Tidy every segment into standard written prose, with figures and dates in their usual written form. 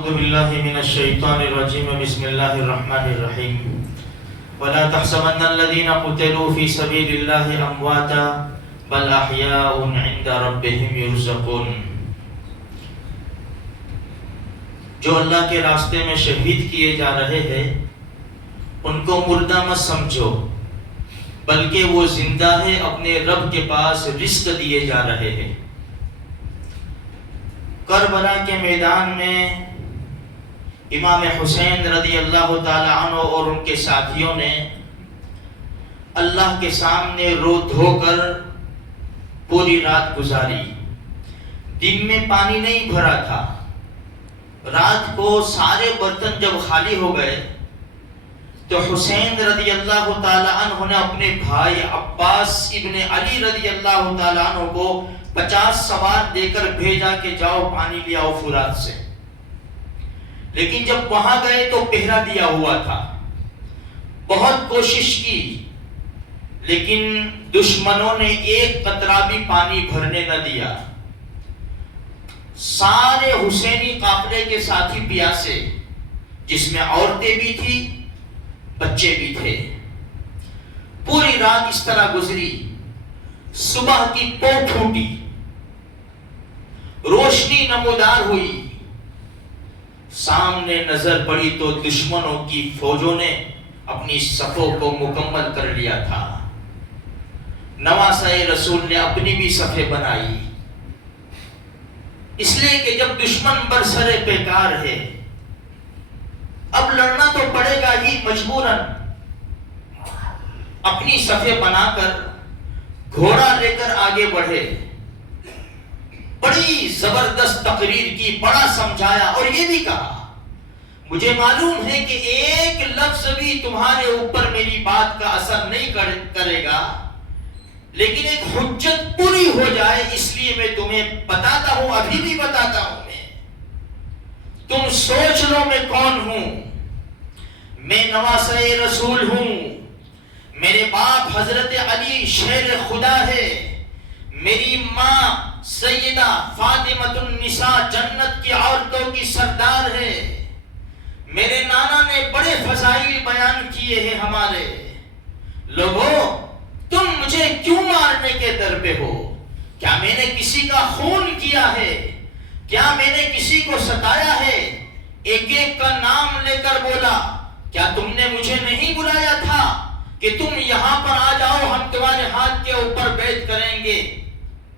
اعوذ باللہ من الشیطان الرجیم بسم اللہ الرحمن الرحیم ولا تحسبن الذین قتلوا فی سبیل اللہ امواتا بل احیاء عند ربهم یرزقون۔ جو اللہ کے راستے میں شہید کیے جا رہے ہیں ان کو مردہ مت سمجھو، بلکہ وہ زندہ ہے، اپنے رب کے پاس رزق دیے جا رہے ہیں۔ کربلا کے میدان میں امام حسین رضی اللہ تعالی عنہ اور ان کے ساتھیوں نے اللہ کے سامنے رو دھو کر پوری رات گزاری۔ دن میں پانی نہیں بھرا تھا، رات کو سارے برتن جب خالی ہو گئے تو حسین رضی اللہ تعالی عنہ نے اپنے بھائی عباس ابن علی رضی اللہ تعالی عنہ کو 50 سوار دے کر بھیجا کہ جاؤ پانی لے آؤ فرات سے۔ لیکن جب وہاں گئے تو پہرا دیا ہوا تھا، بہت کوشش کی، لیکن دشمنوں نے ایک قطرہ بھی پانی بھرنے نہ دیا۔ سارے حسینی قافلے کے ساتھی پیاسے، جس میں عورتیں بھی تھی، بچے بھی تھے۔ پوری رات اس طرح گزری، صبح کی پو پھوٹی، روشنی نمودار ہوئی، سامنے نظر پڑی تو دشمنوں کی فوجوں نے اپنی صفوں کو مکمل کر لیا تھا۔ نواسۂ رسول نے اپنی بھی صفیں بنائی، اس لیے کہ جب دشمن برسر پیکار ہے اب لڑنا تو پڑے گا ہی مجبوراً۔ اپنی صفیں بنا کر گھوڑا لے کر آگے بڑھے، بڑی زبردست تقریر کی، بڑا سمجھایا اور یہ بھی کہا مجھے معلوم ہے کہ ایک لفظ بھی تمہارے اوپر میری بات کا اثر نہیں کرے گا، لیکن ایک حجت پوری ہو جائے اس لیے میں تمہیں بتاتا ہوں، ابھی بھی بتاتا ہوں۔ تم سوچ لو میں کون ہوں۔ میں نواسۂ رسول ہوں، میرے باپ حضرت علی شیر خدا ہے، میری ماں سیدہ فاطمۃ النساء جنت کی عورتوں کی سردار ہے، میرے نانا نے بڑے فضائل بیان کیے ہیں ہمارے۔ لوگوں تم مجھے کیوں مارنے کے در پہ ہو؟ کیا میں نے کسی کا خون کیا ہے؟ کیا میں نے کسی کو ستایا ہے؟ ایک ایک کا نام لے کر بولا کیا تم نے مجھے نہیں بلایا تھا کہ تم یہاں پر آ جاؤ، ہم تمہارے ہاتھ کے اوپر بیعت کریں گے؟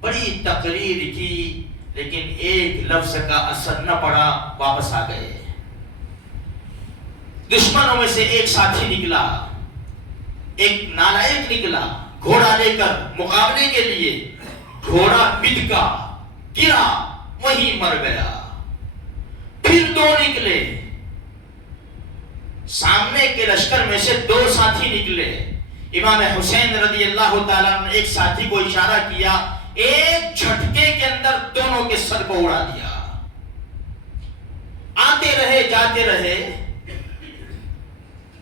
بڑی تقریر کی، لیکن ایک لفظ کا اثر نہ پڑا، واپس آ گئے۔ دشمنوں میں سے ایک ساتھی نکلا، ایک نالائق نکلا گھوڑا لے کر مقابلے کے لیے، گھوڑا بدکا، گرا، وہیں مر گیا۔ پھر دو نکلے، سامنے کے لشکر میں سے دو ساتھی نکلے۔ امام حسین رضی اللہ تعالیٰ نے ایک ساتھی کو اشارہ کیا، ایک جھٹکے کے اندر دونوں کے سر کو اڑا دیا۔ آتے رہے جاتے رہے۔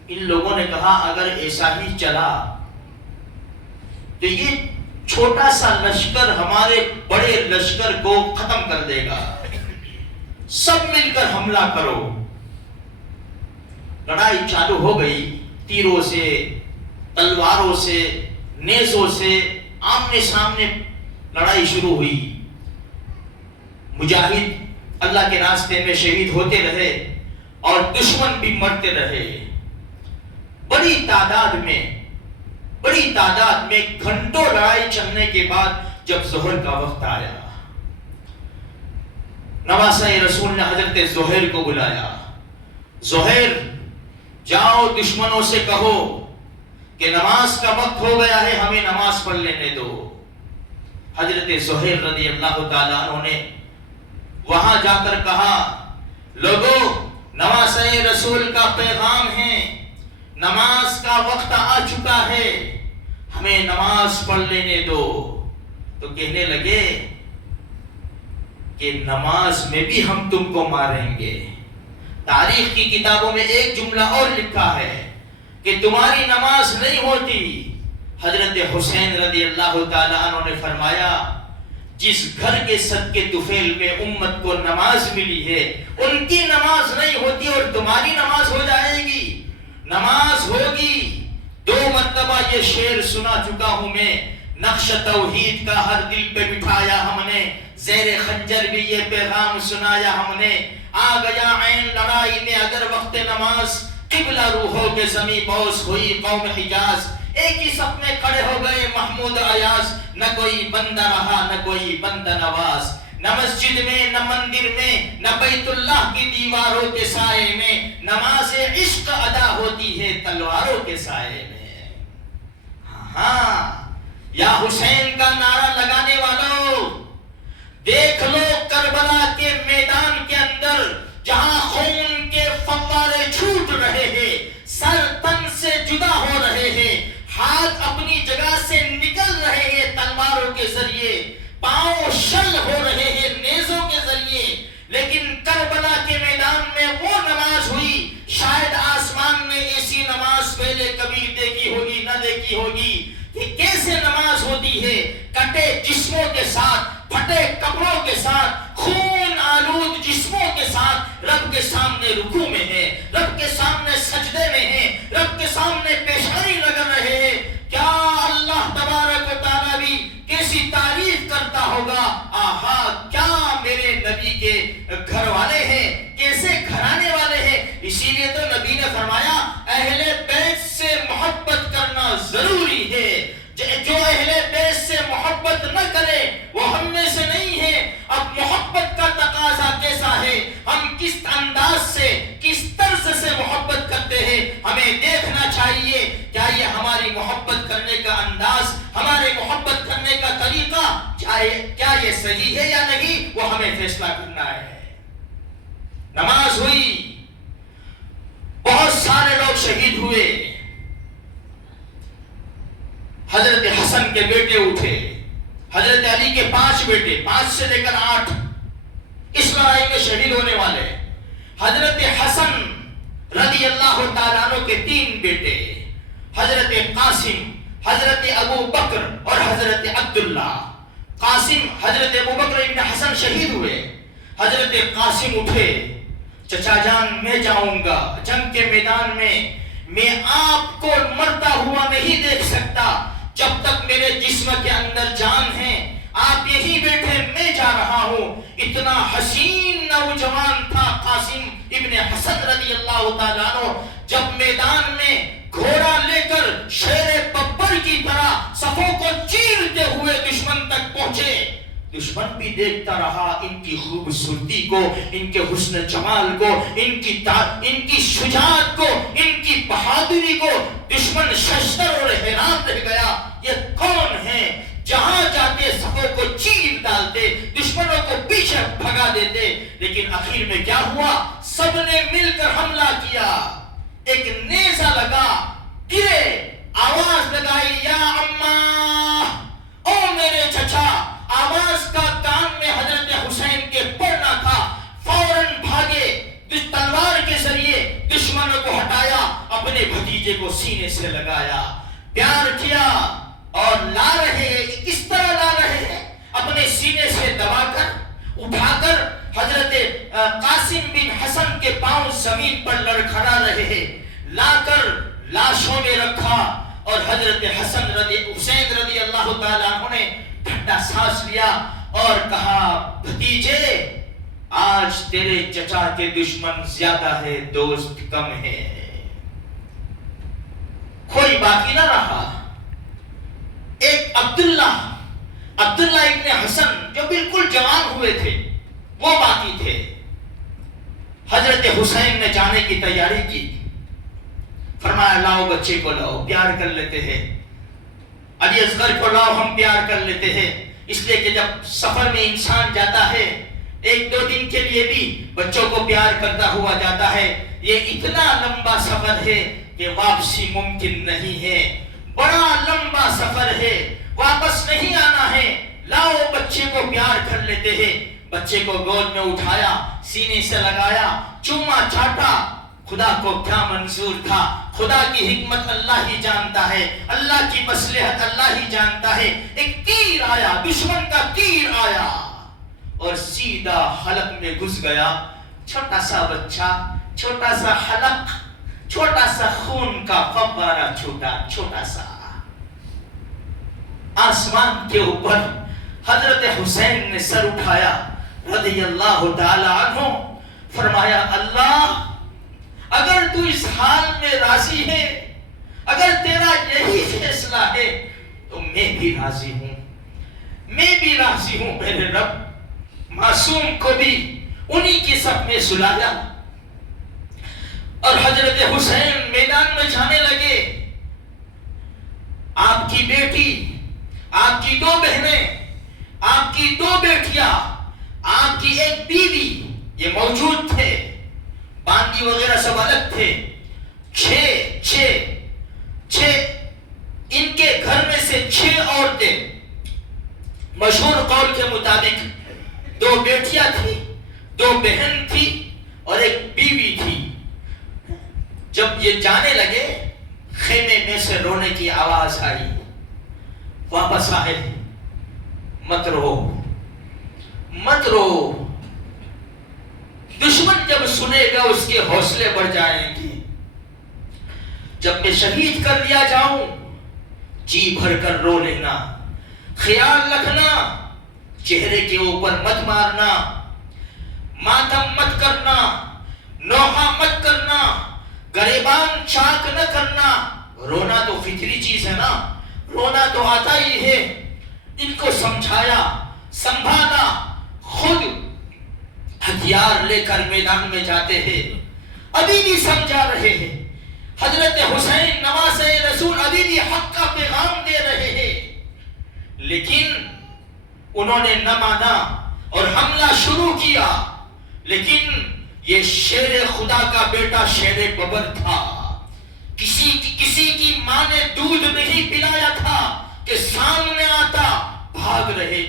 ان لوگوں نے کہا اگر ایسا ہی چلا تو یہ چھوٹا سا لشکر ہمارے بڑے لشکر کو ختم کر دے گا، سب مل کر حملہ کرو۔ لڑائی چالو ہو گئی، تیروں سے، تلواروں سے، نیزوں سے آمنے سامنے لڑائی شروع ہوئی۔ مجاہد اللہ کے راستے میں شہید ہوتے رہے اور دشمن بھی مرتے رہے۔ بڑی تعداد میں گھنٹوں لڑائی چلنے کے بعد جب ظہر کا وقت آیا، نواسۂ رسول نے حضرت زہیر کو بلایا۔ زہیر جاؤ دشمنوں سے کہو کہ نماز کا وقت ہو گیا ہے، ہمیں نماز پڑھ لینے دو۔ حضرت زہیر رضی اللہ تعالیٰ عنہ نے وہاں جا کر کہا لوگوں نواسۂ رسول کا پیغام ہے، نماز کا وقت آ چکا ہے، ہمیں نماز پڑھ لینے دو۔ تو کہنے لگے کہ نماز میں بھی ہم تم کو ماریں گے۔ تاریخ کی کتابوں میں ایک جملہ اور لکھا ہے کہ تمہاری نماز نہیں ہوتی۔ حضرت حسین رضی اللہ تعالیٰ عنہ نے فرمایا جس گھر کے صدقے طفیل میں امت کو نماز ملی ہے ان کی نماز نہیں ہوتی اور تمہاری نماز ہو جائے گی. نماز ہوگی. 2 مرتبہ یہ شعر سنا چکا ہوں میں. نقش توحید کا ہر دل پہ بٹھایا ہم نے, زیر خنجر بھی یہ پیغام سنایا ہم نے. آ گیا عین لڑائی میں اگر وقت نماز, قبلہ روحوں کے زمیں بوس ہوئی قوم حجاز. ایک ہی صف میں کھڑے ہو گئے محمود ایاز, نہ کوئی بندہ رہا نہ کوئی بندہ نواز. نہ مسجد میں نہ مندر میں نہ بیت اللہ کی دیواروں کے سائے میں, نماز عشق ادا ہوتی ہے تلواروں کے سائے میں. ہاں یا حسین کا نعرہ لگانے والوں, دیکھ لو کربلا کے میدان کے اندر جہاں خون کے فوارے چھوٹ رہے ہیں, سر تن سے جدا ہو رہے ہیں, ہاتھ اپنی جگہ سے نکل رہے ہیں تلواروں کے ذریعے, پاؤں شل ہو رہے ہیں نیزوں کے ذریعے, لیکن کربلا کے میدان میں وہ نماز ہوئی شاید آسمان نے ایسی نماز پہلے کبھی دیکھی ہوگی نہ دیکھی ہوگی. کہ کیسے نماز ہوتی ہے, کٹے جسموں کے ساتھ, پھٹے کپڑوں کے ساتھ, خون آلود جسموں کے ساتھ رب کے سامنے رکوع میں ہے, رب کے سامنے سجدے میں ہے, رب کے سامنے پیشانی لگ رہے ہیں. کیا اللہ تبارک و تعالیٰ بھی کیسی تعریف کرتا ہوگا, آہا کیا میرے نبی کے گھر والے ہیں, کیسے گھرانے والے ہیں. اسی لیے تو نبی نے فرمایا اہل بیت سے محبت کرنا ضروری ہے. جو اہل بیت سے محبت نہ کرے وہ ہم میں سے نہیں ہے. اب محبت کا تقاضا کیسا ہے, ہم کس انداز سے کس طرز سے محبت کرتے ہیں, ہمیں دیکھنا چاہیے. کیا یہ ہماری محبت کرنے کا انداز, ہمارے محبت کرنے کا طریقہ کیا یہ صحیح ہے یا نہیں, وہ ہمیں فیصلہ کرنا ہے. نماز ہوئی, بہت سارے لوگ شہید ہوئے. حضرت حسن کے بیٹے اٹھے, حضرت علی کے 5 بیٹے, 5 سے لے کر 8 اس لڑائی میں شہید ہونے والے. حضرت حسن رضی اللہ تعالیٰ عنہ کے 3 بیٹے, حضرت قاسم, حضرت ابو بکر اور حضرت عبداللہ. قاسم حضرت ابو بکر ابن حسن شہید ہوئے. حضرت قاسم اٹھے, چچا جان میں جاؤں گا جنگ کے میدان میں آپ کو مرتا ہوا نہیں دیکھ سکتا جب تک میرے جسم کے اندر جان ہے. آپ یہی بیٹھے, میں جا رہا ہوں. اتنا حسین نوجوان تھا قاسم ابن حسن رضی اللہ تعالیٰ عنہ. جب میدان میں گھوڑا لے کر شیر ببر کی طرح صفوں کو چیرتے ہوئے دشمن تک پہنچے, دشمن بھی دیکھتا رہا ان کی خوبصورتی کو, ان کے حسن جمال کو, ان کی شجاعت کو, ان کی بہادری کو. دشمن ششدر اور حیران رہ گیا, یہ کون ہے جہاں جاتے صفوں کو چیر ڈالتے, دشمنوں کو پیچھے بھگا دیتے. لیکن آخر میں کیا ہوا, سب نے مل کر حملہ کیا. ایک نیزہ لگا, گرے, آواز لگائی یا اماں, او میرے چچا. آواز کا کان میں حضرت حسین کے پڑنا تھا. فوراً بھاگے, تلوار کے ذریعے دشمنوں کو ہٹایا, اپنے بھتیجے کو سینے سے لگایا, پیار کیا اور لا رہے ہیں. کس طرح لا رہے ہیں, اپنے سینے سے دبا کر اٹھا کر حضرت قاسم بن حسن کے پاؤں زمین پر لڑکھڑا رہے ہیں, لا کر لاشوں میں رکھا. اور حضرت حسین رضی اللہ تعالیٰ عنہ نے ٹھنڈا سانس لیا اور کہا, بھتیجے آج تیرے چچا کے دشمن زیادہ ہے, دوست کم ہے. کوئی باقی نہ رہا. ایک عبداللہ ابن حسن جو بالکل جوان ہوئے تھے وہ باقی تھے. حضرت حسین نے جانے کی تیاری کی, فرمایا لاؤ بچے کو لاؤ, پیار کر لیتے ہیں. علی اصغر کو لاؤ, ہم پیار کر لیتے ہیں. اس لیے کہ جب سفر میں انسان جاتا ہے 1-2 دن کے لیے بھی بچوں کو پیار کرتا ہوا جاتا ہے. یہ اتنا لمبا سفر ہے کہ واپسی ممکن نہیں ہے, بڑا لمبا سفر ہے, واپس نہیں آنا ہے. لاؤ بچے کو پیار کر لیتے ہیں. بچے کو گود میں اٹھایا, سینے سے لگایا, چوما چاٹا, خدا کو کیا منظور تھا؟ خدا کی حکمت اللہ ہی جانتا ہے، اللہ کی مصلحت اللہ ہی جانتا ہے۔ ایک تیر آیا، دشمن کا تیر آیا اور سیدھا حلق میں گھس گیا۔ چھوٹا سا بچہ، چھوٹا سا حلق، چھوٹا سا خون کا فوارہ چھوٹا چھوٹا سا۔ آسمان کے اوپر حضرت حسین نے سر اٹھایا رضی اللہ تعالی عنہ، فرمایا اللہ اگر تو اس حال میں راضی ہے، اگر تیرا یہی فیصلہ ہے تو میں بھی راضی ہوں، میں بھی راضی ہوں۔ میرے رب معصوم کو بھی انہی کی صف میں سلایا اور حضرت حسین میدان میں جانے لگے۔ آپ کی بیٹی، آپ کی 2 بہنیں، آپ کی 2 بیٹیاں، آپ کی ایک بیوی یہ موجود تھے، باندی وغیرہ سب الگ تھے۔ 6 ان کے گھر میں سے 6 عورتیں، مشہور قول کے مطابق 2 بیٹیاں تھی، 2 بہن تھی اور ایک بیوی تھی۔ جب یہ جانے لگے خیمے میں سے رونے کی آواز آئی، واپس آئے، مت رو مت رو، دشمن جب سنے گا اس کے حوصلے بڑھ جائیں گے۔ جب میں شہید کر دیا جاؤں جی بھر کر رو لینا، خیال رکھنا چہرے کے اوپر مت مارنا، ماتم مت کرنا، نوحہ مت کرنا، گریبان چاک نہ کرنا۔ رونا تو فطری چیز ہے نا، رونا تو آتا ہی ہے۔ ان کو سمجھایا، سنبھالا، خود ہتھیار لے کر میدان میں جاتے ہیں، ابھی بھی سمجھا رہے ہیں۔ حضرت حسین نواسہ رسول ابھی بھی حق کا پیغام دے رہے ہیں، لیکن انہوں نے نہ مانا اور حملہ شروع کیا۔ لیکن یہ شیر خدا کا بیٹا شیر ببر تھا، کسی کی ماں نے دودھ نہیں پلایا تھا کہ سامنے آتا، بھاگ رہے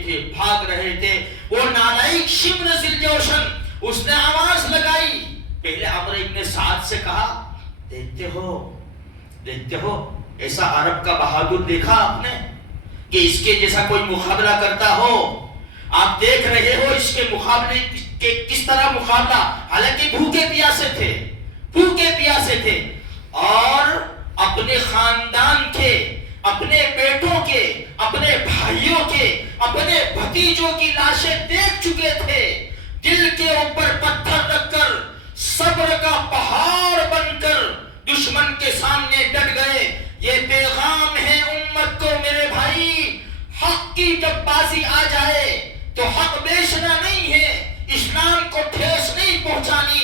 تھے۔ وہ نالائق شمر ذوالجوشن، اس نے آواز لگائی، پہلے عمرو ابن سعد سے کہا دیکھتے ہو ایسا عرب کا بہادر دیکھا آپ نے کہ اس کے جیسا کوئی مقابلہ کرتا ہو؟ آپ دیکھ رہے ہو اس کے مقابلے کس طرح مقابلہ، حالانکہ بھوکے پیاسے تھے اور اپنے خاندان کے، اپنے بیٹوں کے، اپنے بھائیوں کے، اپنے بھتیجوں کی لاشیں دیکھ چکے تھے۔ دل کے اوپر پتھر رکھ کر صبر کا پہاڑ بن کر دشمن کے سامنے ڈٹ گئے۔ یہ پیغام ہے امت کو میرے بھائی، حق کی جب بازی آ جائے تو حق بیچنا نہیں ہے، اسلام کو ٹھیس نہیں پہنچانی،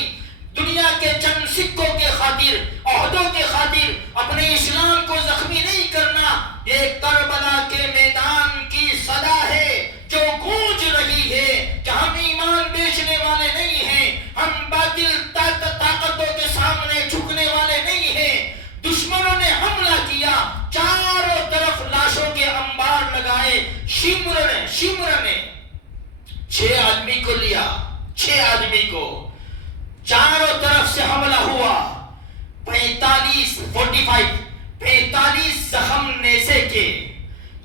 دنیا کے چند سکوں کے خاطر، عہدوں کے خاطر اپنے اسلام کو زخمی نہیں کرنا۔ یہ کربلا کے میدان کی صدا ہے جو گونج رہی ہے کہ ہم ایمان بیچنے والے نہیں ہیں، ہم باطل طاقتوں کے سامنے جھکنے والے نہیں ہیں۔ دشمنوں نے حملہ کیا، چاروں طرف لاشوں کے انبار لگائے۔ شمر نے 6 آدمی کو لیا، 6 آدمی کو، چاروں طرف سے حملہ ہوا۔ 45 زخم نیزے کے،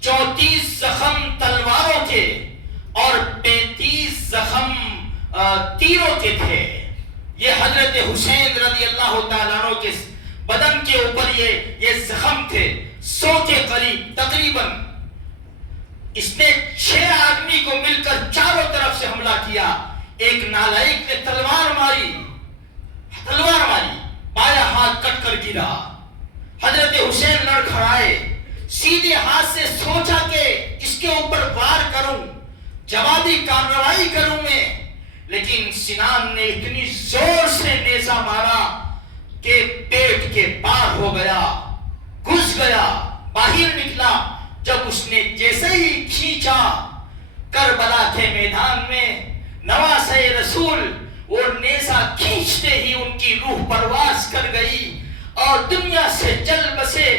34 زخم تلواروں کے اور 35 زخم تیروں کے تھے۔ یہ حضرت حسین رضی اللہ تعالیٰ عنہ کے بدن کے اوپر یہ زخم تھے، 100 کے قریب تقریباً۔ اس نے 6 آدمی کو مل کر چاروں طرف سے حملہ کیا۔ ایک نالائق نے تلوار ماری، بایاں ہاتھ کٹ کر گرا۔ حضرت حسین لڑ کھڑائے، سیدھے ہاتھ سے سوچا کہ اس کے اوپر وار کروں، جوابی کارروائی کروں میں، لیکن سنان نے اتنی زور سے نیزہ مارا کہ پیٹ کے پار ہو گیا، گھس گیا، باہر نکلا۔ جب اس نے جیسے ہی کھینچا، کربلا کے میدان میں نواسہ رسول اور نیزہ کھینچتے ہی ان کی روح پرواز کر گئی اور دنیا سے چل بسے۔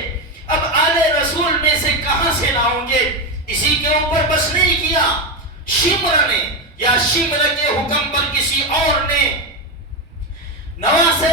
اب آل رسول میں سے کہاں سے لاؤں گے؟ اسی کے اوپر بس نہیں کیا، شمر نے یا شمر کے حکم پر کسی اور نے نواسہ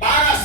12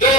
2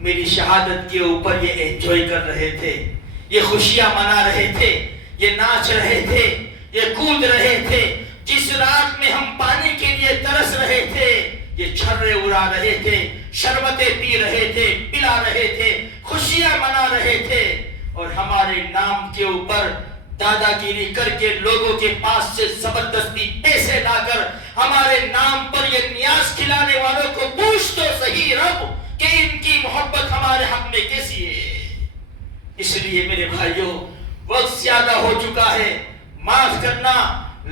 میری شہادت کے اوپر یہ انجوائے کر رہے تھے، یہ خوشیاں منا رہے تھے، یہ ناچ رہے تھے، یہ کود رہے تھے۔ جس رات میں ہم پانی کے لیے ترس رہے تھے، یہ چھرے اڑا رہے تھے، شربتیں پی رہے تھے، پلا رہے تھے، خوشیاں منا رہے تھے، اور ہمارے نام کے اوپر دادا گیری کر کے لوگوں کے پاس سے زبردستی پیسے لا کر ہمارے نام پر یہ نیاز کھلانے والوں کو پوچھ تو صحیح رب کہ ان کی محبت ہمارے حق میں کیسی ہے۔ اس لیے میرے بھائیوں، وقت زیادہ ہو چکا ہے، معاف کرنا،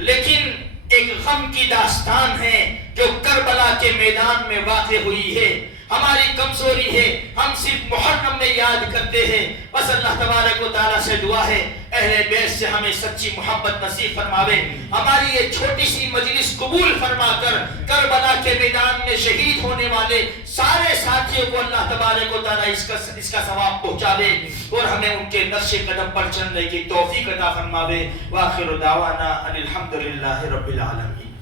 لیکن ایک غم کی داستان ہے جو کربلا کے میدان میں واقع ہوئی ہے۔ ہماری کمزوری ہے، ہم صرف محرم میں یاد کرتے ہیں۔ بس اللہ تبارک و تعالیٰ سے دعا ہے اہل بیت سے ہمیں سچی محبت نصیب فرماوے، ہماری یہ چھوٹی سی مجلس قبول فرما کر کربلا کے میدان میں شہید ہونے والے سارے ساتھیوں کو اللہ تبارک و تعالیٰ اس کا ثواب پہنچاوے، اور ہمیں ان کے نقش قدم پر چلنے کی توفیق عطا فرماوے۔ وآخر دعوانا ان الحمد للہ رب العالمین۔